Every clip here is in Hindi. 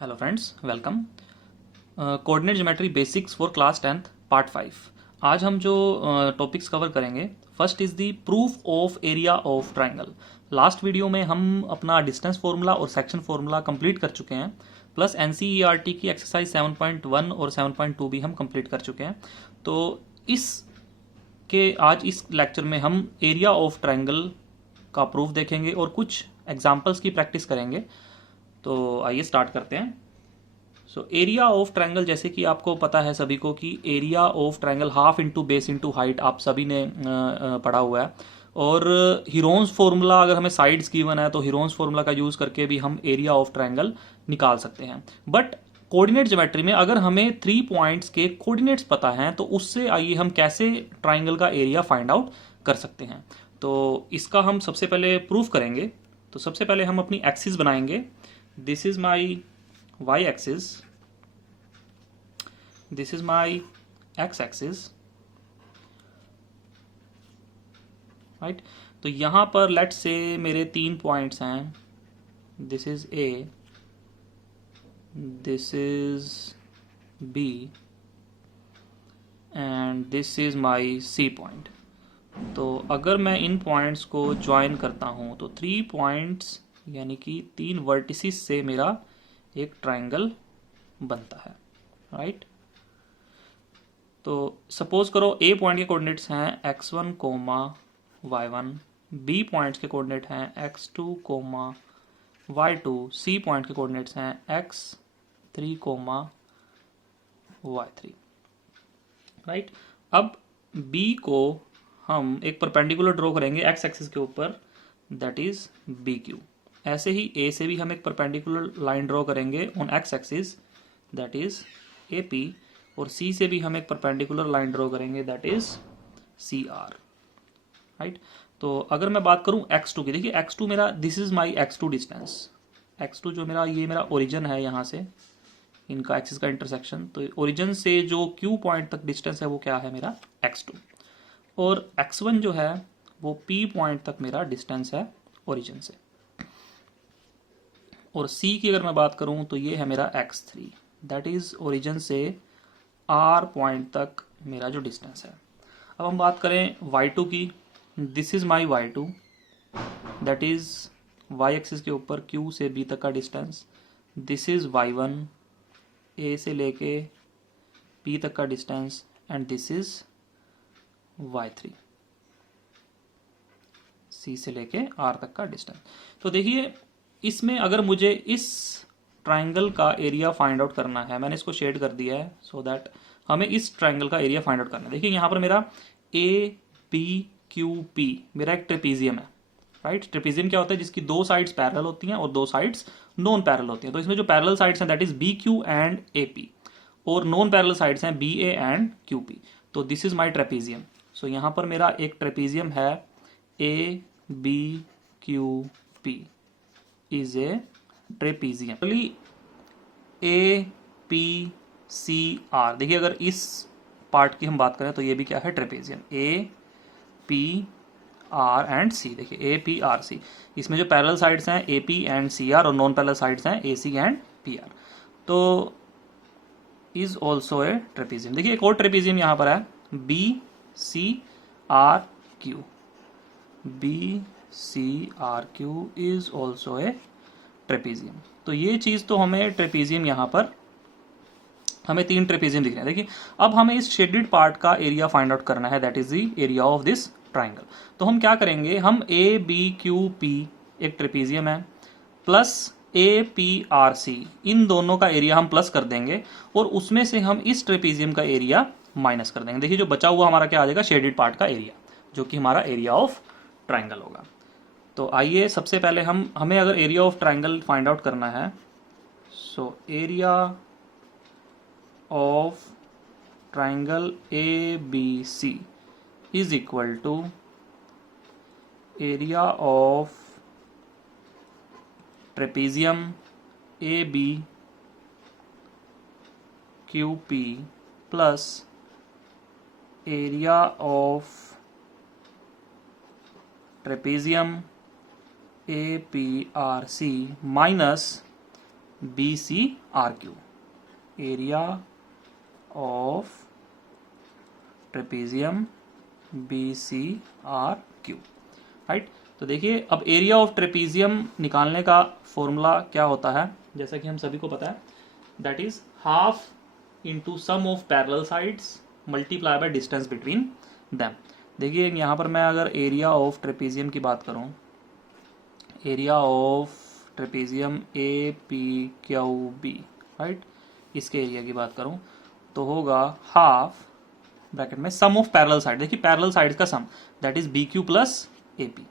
Hello friends, welcome. Coordinate geometry basics for class 10th part 5। आज हम जो टॉपिक्स कवर करेंगे, first is the proof of area of triangle. Last video में हम अपना डिस्टेंस फार्मूला और सेक्शन फार्मूला कंप्लीट कर चुके हैं, प्लस एनसीईआरटी की एक्सरसाइज 7.1 और 7.2 भी हम कंप्लीट कर चुके हैं। तो आज इस लेक्चर में हम एरिया ऑफ ट्राइंगल का प्रूफ देखेंगे और कुछ एग्जाम्पल्स की प्रैक्टिस करेंगे। तो आइए स्टार्ट करते हैं। सो एरिया ऑफ ट्रायंगल, जैसे कि आपको पता है सभी को कि area of triangle half into base into height आप सभी ने पढ़ा हुआ है। और हिरोन्स फॉर्मूला, अगर हमें साइड्स गिवन है तो हिरोन्स फॉर्मूला का यूज करके भी हम एरिया ऑफ ट्रायंगल निकाल सकते हैं। बट कोऑर्डिनेट ज्योमेट्री में अगर हमें 3 पॉइंट्स के कोऑर्डिनेट्स पता हैं तो उससे आइए हम कैसे ट्राइंगल का एरिया फाइंड आउट कर सकते हैं। तो इसका हम सबसे पहले प्रूफ करेंगे। तो सबसे पहले हम अपनी एक्सिस बनाएंगे। This is my y axis, this is my x axis, right. तो यहां पर लेट्स से मेरे 3 पॉइंट्स हैं। This is a, this is b and this is my c point. तो अगर मैं इन पॉइंट्स को ज्वाइन करता हूं तो 3 पॉइंट्स यानी कि 3 वर्टिसेस से मेरा एक ट्राइंगल बनता है, राइट। तो सपोज करो ए पॉइंट के कोऑर्डिनेट्स हैं x1 comma y1, B points के कोऑर्डिनेट हैं x2 comma y2, C point के कोऑर्डिनेट्स हैं x3 कोमा y3, राइट। अब बी को हम एक परपेंडिकुलर ड्रॉ करेंगे x एक्सिस के ऊपर, दैट इज बी क्यू। ऐसे ही ए से भी हम एक परपेंडिकुलर लाइन ड्रॉ करेंगे on X axis, that is A P. और सी से भी हम एक परपेंडिकुलर लाइन ड्रॉ करेंगे, that is C R, right. तो अगर मैं बात करूं x2 की, देखिए x2 मेरा, this is my x2 distance. x2 जो मेरा, ये मेरा ओरिजिन है, यहाँ से इनका एक्सिस का इंटरसेक्शन। तो ओरिजिन से जो Q पॉइंट तक डिस्टेंस है वो क्या है, मेरा x2। और x1 जो है वो P पॉइंट तक मेरा डिस्टेंस है ओरिजिन से। और C की अगर मैं बात करूं तो ये है मेरा x3, दैट इज ओरिजिन से R पॉइंट तक मेरा जो डिस्टेंस है। अब हम बात करें y2 की, this is my y2, that is y axis के ऊपर Q से B तक का distance. This is y1, A से लेके P तक का distance, and this is y3, C से लेके R तक का डिस्टेंस। तो देखिए, इसमें अगर मुझे इस ट्राइंगल का एरिया फाइंड आउट करना है, मैंने इसको शेड कर दिया है सो दैट हमें इस ट्राइंगल का एरिया फाइंड आउट करना है। देखिए यहाँ पर मेरा ए बी क्यू पी मेरा एक ट्रेपीजियम है, राइट। ट्रेपीजियम क्या होता है, जिसकी 2 साइड्स पैरेलल होती हैं और 2 साइड्स नॉन पैरेलल होती हैं। तो इसमें जो पैरेलल साइड्स हैं that is B Q and A P, और नॉन पैरेलल साइड्स हैं B A and Q P. तो this is my trapezium. So यहाँ पर मेरा एक ट्रेपीजियम है, A B Q P is a trapezium. A P C R, देखिए अगर इस पार्ट की हम बात करें तो ये भी क्या है, trapezium. A P R and C, देखिए ए पी आर सी। इसमें जो पैरेलल साइड्स हैं A P and C R, और नॉन पैरेलल साइड्स हैं A C and P R. तो इज ऑल्सो ए ट्रेपीजियम। देखिए एक और ट्रेपीजियम यहाँ पर है, B C R Q, B C R Q is also a trapezium. तो ये चीज तो हमें ट्रेपीजियम, यहाँ पर हमें 3 ट्रेपीजियम दिख रहे हैं। देखिए अब हमें इस शेडेड पार्ट का एरिया फाइंड आउट करना है, that is the area of this triangle. तो हम क्या करेंगे, हम ए बी क्यू पी एक ट्रेपीजियम है, plus A P R C, इन दोनों का एरिया हम प्लस कर देंगे, और उसमें से हम इस ट्रेपीजियम का एरिया माइनस कर देंगे। देखिए जो बचा हुआ हमारा क्या आ जाएगा, शेडेड पार्ट का एरिया, जो कि हमारा एरिया ऑफ ट्राइंगल होगा। तो आइए सबसे पहले हमें अगर area of triangle find out करना है, so area of triangle A B C is equal to area of trapezium A B Q P plus area of trapezium A P R C minus B C R Q, area of trapezium B C R Q, right. तो देखिए अब एरिया ऑफ ट्रेपेजियम निकालने का फॉर्मूला क्या होता है, जैसा कि हम सभी को पता है, that is half into sum of parallel sides multiply by distance between them. देखिए यहाँ पर मैं अगर एरिया ऑफ ट्रेपेजियम की बात करूँ, area of trapezium A P Q B, right, इसके एरिया की बात करूँ तो होगा हाफ ब्रैकेट में सम ऑफ पैरेलल साइड, देखिए पैरेलल साइड का sum, that is B Q plus A P,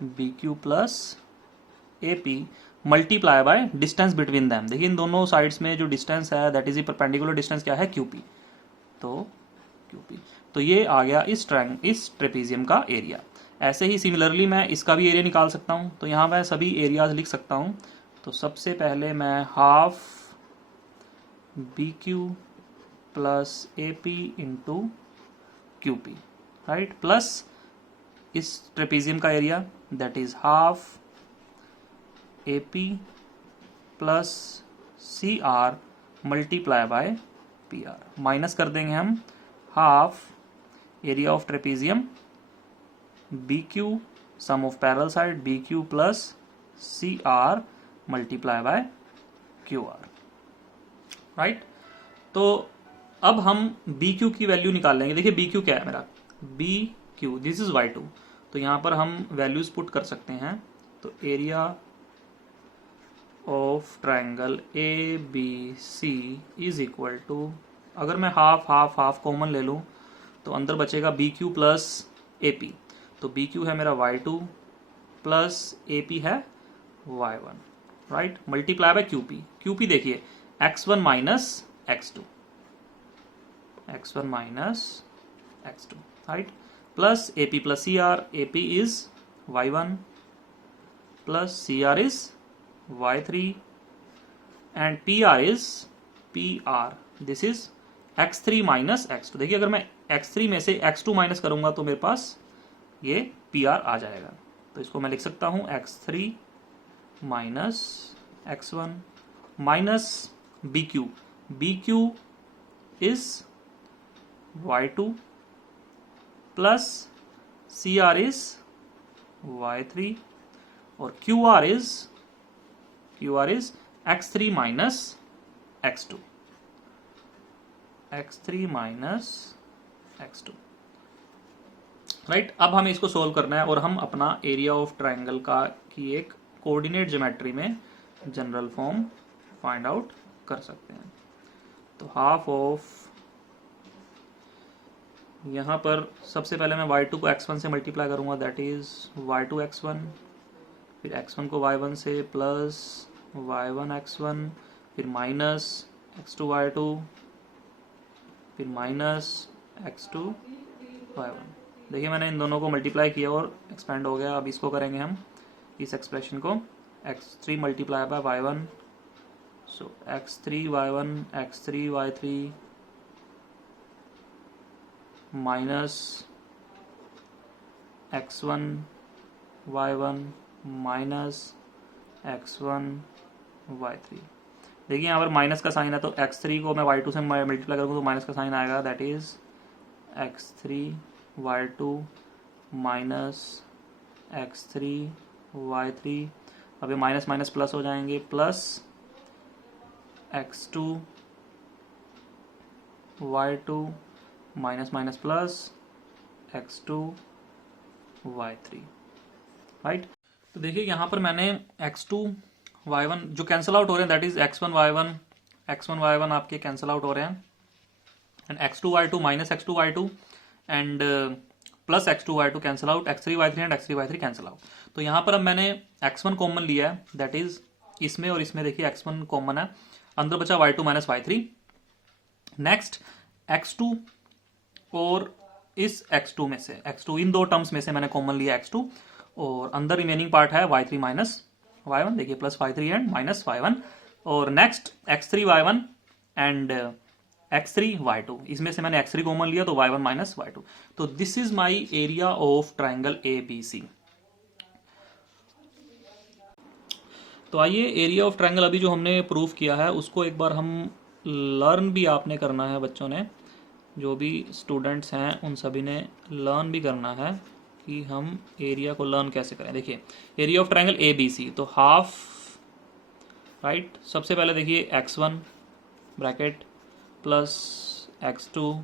B Q plus A P multiply by distance between them. देखिए इन दोनों साइड्स में जो डिस्टेंस है that is the perpendicular distance क्या है, क्यू पी, तो क्यू पी, तो ये आ गया इस ट्रेपेजियम का एरिया। ऐसे ही सिमिलरली मैं इसका भी एरिया निकाल सकता हूँ, तो यहाँ मैं सभी एरियाज लिख सकता हूँ। तो सबसे पहले मैं half B Q plus A P into Q P, right, plus इस ट्रेपेजियम का area that is half A P plus C R multiply by P R, माइनस कर देंगे हम half area of trapezium B Q sum of parallel side B Q plus C R multiply by Q R, right. तो अब हम बी क्यू की वैल्यू निकाल लेंगे। देखिए बी क्यू क्या है मेरा, B Q this is Y two, तो यहाँ पर हम वैल्यूज पुट कर सकते हैं। तो area of triangle A B C is equal to, अगर मैं हाफ हाफ हाफ कॉमन ले लूँ तो अंदर बचेगा B Q plus A P, तो बी क्यू है मेरा Y two plus A P है Y one, right, multiply by Q P. Q P देखिए X one minus X two, X one minus X two, right, plus A P plus C R, A P is Y one plus C R is y3 and pr is pr, this is x3 minus x2। देखिए अगर मैं x3 में से x2 माइनस करूंगा तो मेरे पास ये pr आ जाएगा, तो इसको मैं लिख सकता हूं x3 minus x1 minus bq, bq is y2 plus cr is y3 और qr is x3 minus x2, x3 minus x2, right. अब हमें इसको सोल्व करना है और हम अपना एरिया ऑफ ट्राइंगल का की एक कोऑर्डिनेट ज्योमेट्री में जनरल फॉर्म फाइंड आउट कर सकते हैं। तो हाफ ऑफ, यहाँ पर सबसे पहले मैं y2 को x1 से मल्टीप्लाई करूंगा, दैट इज y2 x1, फिर x1 को y1 से प्लस y1 x1, फिर माइनस x2 y2, फिर माइनस x2 y1। देखिए मैंने इन दोनों को मल्टीप्लाई किया और एक्सपेंड हो गया। अब इसको करेंगे हम इस एक्सप्रेशन को x3 multiply by y1, so x3 y1 x3 y3 minus x1 y1 minus x1 y3। देखिए यहाँ पर माइनस का साइन है तो x3 को मैं y2 से मल्टीप्लाई करूँगा तो माइनस का साइन आएगा, that is x3 y2 minus x3 y3। अब ये माइनस माइनस प्लस हो जाएंगे, plus x2 y2 minus minus plus x2 y3, right. तो देखिए यहाँ पर मैंने x2 y1 जो कैंसिल आउट हो रहे हैं दैट इज x1 y1 आपके कैंसिल आउट हो रहे हैं, and x2 y2 minus x2 y2 and plus x2 y2 cancel out, x3 y3 and x3 y3 cancel out. तो यहाँ पर अब मैंने x1 कॉमन लिया है, दैट इज इसमें और इसमें देखिए x1 कॉमन है, अंदर बचा y2 minus y3। Next x2 और इस x2 में से x2 इन दो टर्म्स में से मैंने कॉमन लिया x2 और अंदर रिमेनिंग पार्ट है y3 माइनस y1, देखिए plus y3 and minus y1, और next x3 y1 and x3 y2, इसमें से मैंने x3 कॉमन लिया तो y1 माइनस y2। तो this is my area of triangle ABC। तो आइए एरिया ऑफ ट्रायंगल अभी जो हमने प्रूफ किया है उसको एक बार हम लर्न भी आपने करना है, बच्चों ने, जो भी स्टूडेंट्स हैं उन सभी ने लर्न भी करना है कि हम एरिया को लर्न कैसे करें। देखिए area of triangle A B C, तो हाफ, राइट, सबसे पहले देखिए x1 bracket plus x2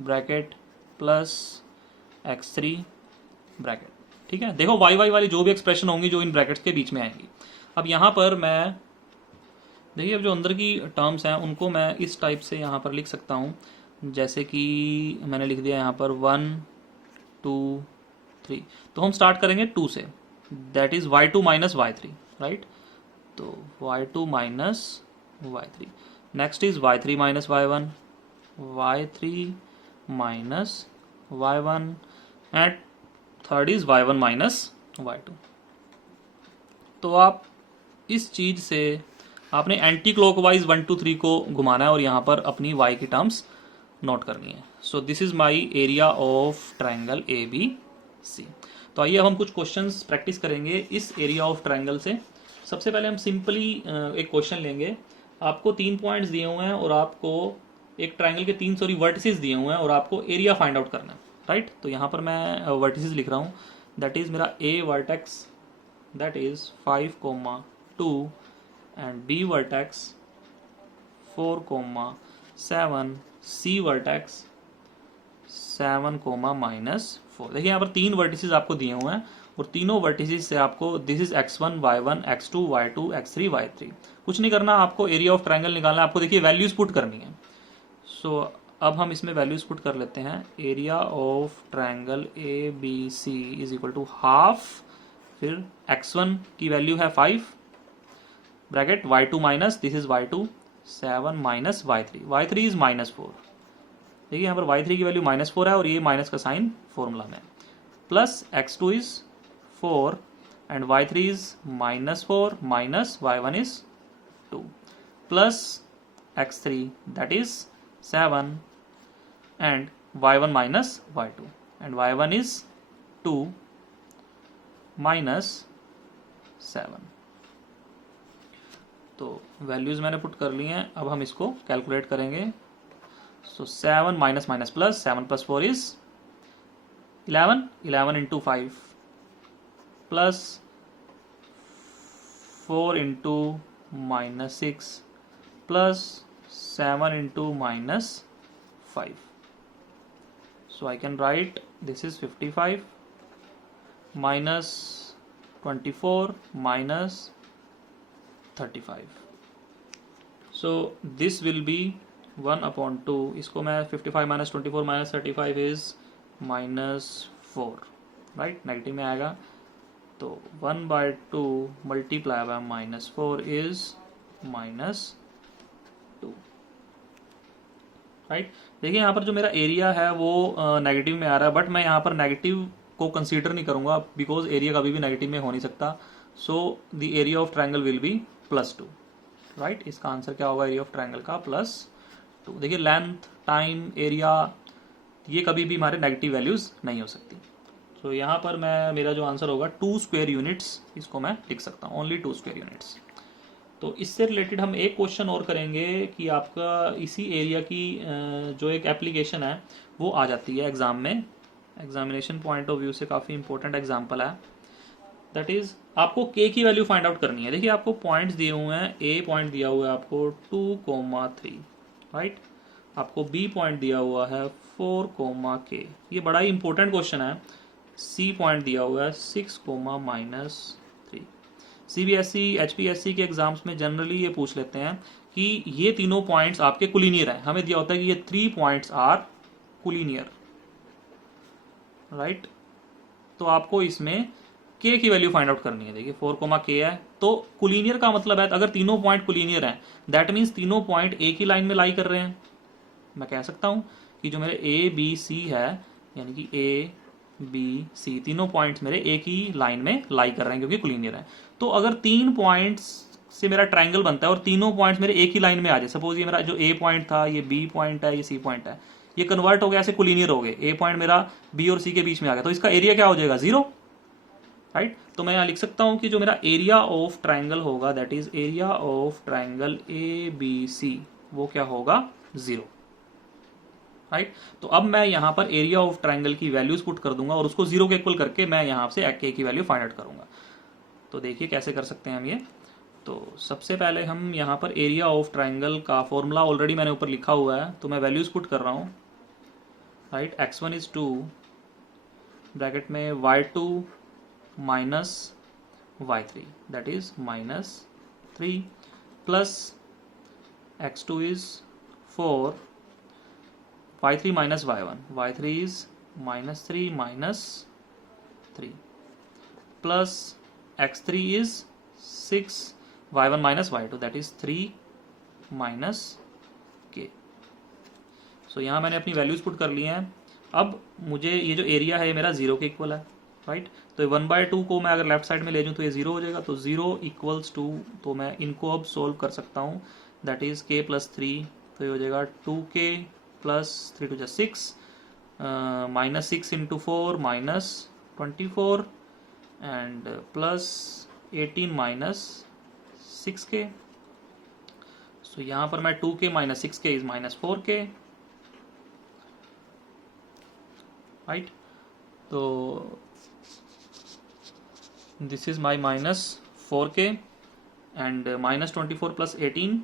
bracket plus x3 bracket, ठीक है। देखो वाई वाई वाली जो भी एक्सप्रेशन होंगी जो इन ब्रैकेट्स के बीच में आएंगी। अब यहाँ पर मैं देखिए अब जो अंदर की टर्म्स हैं उनको मैं इस टाइप से यहाँ पर लिख सकता हूँ, जैसे कि मैंने लिख दिया यहाँ पर 1 2 3। तो हम स्टार्ट करेंगे 2 से, that is y2 minus y3, right. तो y2 minus y3, next is y3 minus y1, y3 minus y1, and third is y1 minus y2। तो आप इस चीज से आपने एंटी क्लॉकवाइज 1 2 3 को घुमाना है और यहाँ पर अपनी y की टर्म्स नोट करनी है। So this is my area of triangle A B C. तो आइए अब हम कुछ क्वेश्चंस प्रैक्टिस करेंगे इस एरिया ऑफ ट्राइंगल से। सबसे पहले हम सिंपली एक क्वेश्चन लेंगे। आपको 3 पॉइंट्स दिए हुए हैं और आपको एक ट्राइंगल के 3 वर्टिसेस दिए हुए हैं और आपको एरिया फाइंड आउट करना है, राइट। तो यहाँ पर मैं वर्टिसेस लिख रहा हूँ, दैट इज मेरा ए vertex that is 5, 2 and B vertex 4, 7, C vertex 7, -4। देखिए यहाँ पर 3 वर्टिसेस आपको दिए हुए हैं और तीनों वर्टिसेस से आपको this is x1 y1 x2 y2 x3 y3। कुछ नहीं करना, आपको एरिया ऑफ ट्राइंगल निकालना है। आपको देखिए वैल्यूज पुट करनी है। सो अब हम इसमें वैल्यूज पुट कर लेते हैं। Area of triangle A B C is equal to half, फिर x1 की वैल्यू है 5 bracket y2 minus this is y2 7 minus y3 is -4। देखिए यहाँ पर y3 की वैल्यू -4 है और ये माइनस का साइन फॉर्मूला में, plus x2 is 4 and y3 is -4 minus y1 is 2 plus x3 that is 7 and y1 minus y2 and y1 is 2 -7। तो वैल्यूज मैंने पुट कर ली हैं, अब हम इसको कैलकुलेट करेंगे। सो 7 minus minus plus, 7 + 4 is 11, 11 × 5 plus 4 × -6 plus 7 × -5। So I can write this is 55 minus 24 minus 35। so this will be 1/2। इसको मैं 55 minus 24 minus 35 is -4, right, negative में आएगा। तो 1/2 मल्टीप्लाई बाय -4 इज -2, राइट। देखिए यहाँ पर जो मेरा एरिया है वो नेगेटिव में आ रहा है, बट मैं यहाँ पर नेगेटिव को कंसीडर नहीं करूंगा बिकॉज एरिया कभी भी नेगेटिव में हो नहीं सकता। So the area of triangle will be +2, right. इसका आंसर क्या होगा एरिया ऑफ ट्राइंगल का? +2। देखिए लेंथ, टाइम, एरिया, ये कभी भी हमारे नेगेटिव वैल्यूज नहीं हो सकती। सो यहाँ पर मेरा जो आंसर होगा 2 स्क्वायर यूनिट्स, इसको मैं लिख सकता हूँ, ओनली 2 स्क्वायर यूनिट्स। तो इससे रिलेटेड हम एक क्वेश्चन और करेंगे कि आपका इसी एरिया की जो एक एप्लीकेशन है वो आ जाती है एग्जाम में, एग्जामिनेशन पॉइंट ऑफ व्यू से काफ़ी इंपॉर्टेंट एग्जाम्पल है। दैट इज आपको k की वैल्यू फाइंड आउट करनी है। देखिए आपको पॉइंट्स दिए हुए हैं, a पॉइंट दिया हुआ है आपको 2, 3, राइट। आपको b पॉइंट दिया हुआ है 4, k। ये बड़ा ही इंपॉर्टेंट क्वेश्चन है। c पॉइंट दिया हुआ है 6, -3। CBSE HPSC के एग्जाम्स में जनरली ये पूछ लेते हैं कि ये तीनों पॉइंट्स आपके कुलीनियर हैं। हमें दिया होता है कि ये 3 पॉइंट्स आर कुलीनियर, राइट। तो आपको इसमें k की वैल्यू फाइंड आउट करनी है। देखिए 4, k है, तो कुलीनियर का मतलब है अगर तीनों पॉइंट कुलीनियर हैं दैट मीन्स तीनों पॉइंट एक ही लाइन में लाई कर रहे हैं। मैं कह सकता हूं कि जो मेरे A B C है, यानी कि A B C तीनों पॉइंट्स मेरे एक ही लाइन में लाई कर रहे हैं क्योंकि कुलीनियर है। तो अगर 3 पॉइंट्स से मेरा ट्राइंगल बनता है और तीनों पॉइंट्स मेरे एक ही लाइन में आ जाए, सपोज ये मेरा जो A पॉइंट था, ये B पॉइंट है, ये C पॉइंट है, ये कन्वर्ट हो गया ऐसे कुलीनियर हो गए, A पॉइंट मेरा B और C के बीच में आ गया, तो इसका एरिया क्या हो जाएगा? 0, राइट। तो मैं यहाँ लिख सकता हूँ कि जो मेरा एरिया ऑफ ट्राइंगल होगा that is area of triangle A B C, वो क्या होगा 0, राइट। तो अब मैं यहाँ पर एरिया ऑफ ट्राइंगल की वैल्यूज पुट कर दूंगा और उसको 0 के इक्वल करके मैं यहाँ से के की वैल्यू फाइंड आउट करूंगा। तो देखिए कैसे कर सकते हैं हम ये। तो सबसे पहले हम यहाँ पर एरिया ऑफ ट्राइंगल का फॉर्मूला ऑलरेडी मैंने ऊपर लिखा हुआ है, तो मैं वैल्यूज पुट कर रहा हूँ, राइट। x1 इज 2 ब्रैकेट में y2 minus y3 that is -3 plus x2 is 4 y3 minus y1 y3 is -3 minus 3 plus x3 is 6 y1 minus y2 that is 3 minus k। सो यहाँ मैंने अपनी वैल्यूज पुट कर ली हैं। अब मुझे ये जो एरिया है मेरा 0 के इक्वल है, राइट। तो 1/2 को मैं अगर लेफ्ट साइड में ले जाऊँ तो ये 0 हो जाएगा, तो 0 इक्वल्स टू, तो मैं इनको अब सोल्व कर सकता हूँ, दैट इज k प्लस 3, तो ये हो जाएगा 2k plus 3 to 6 minus 6 into 4 minus 24 and plus 18 minus 6k। So यहाँ पर मैं 2k minus 6k is minus 4k, right. तो this is my minus 4k and minus 24 plus 18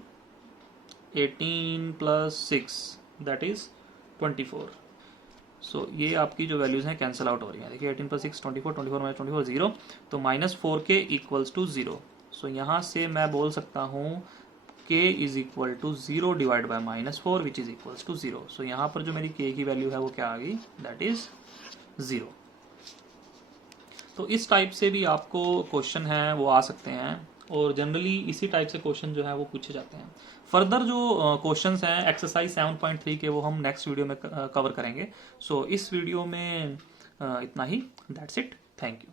plus 6 that is 24। So ये आपकी जो वैल्यूज हैं कैंसिल आउट हो रही हैं। देखिए 18 प्लस 6 24, 24 माइनस 24 0, तो minus 4k equals to 0। So यहाँ से मैं बोल सकता हूँ k is equal to 0 divide by -4 which is equals to 0। So यहाँ पर जो मेरी k की वैल्यू है वो क्या आ गई, दैट इज 0। तो इस टाइप से भी आपको क्वेश्चन है वो आ सकते हैं, और जनरली इसी टाइप से क्वेश्चन जो है वो पूछे जाते हैं। फर्दर जो क्वेश्चंस हैं एक्सरसाइज 7.3 के, वो हम नेक्स्ट वीडियो में कवर करेंगे। सो इस वीडियो में इतना ही, दैट्स इट, थैंक यू।